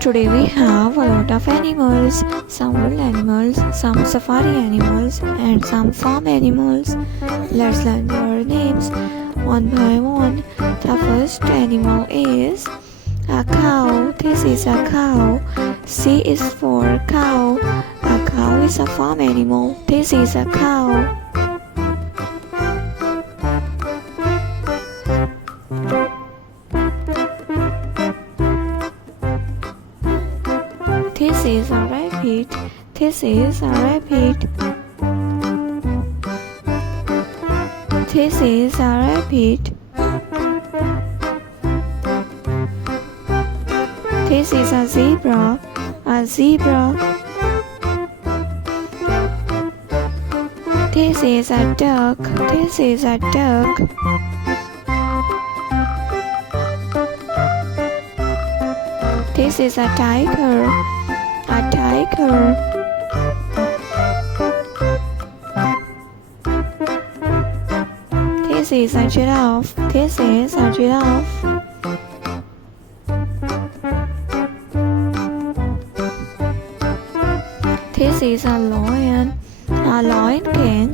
Today we have a lot of animals, some wild animals, some safari animals, and some farm animals. Let's learn their names one by one. The first animal is a cow. This is a cow. C is for cow. A cow is a farm animal. This is a cow. This is a rabbit. This is a rabbit. This is a rabbit. This is a zebra. A zebra. This is a duck. This is a duck. This is a tiger. A tiger. This is a giraffe. This is a giraffe. This is a lion king.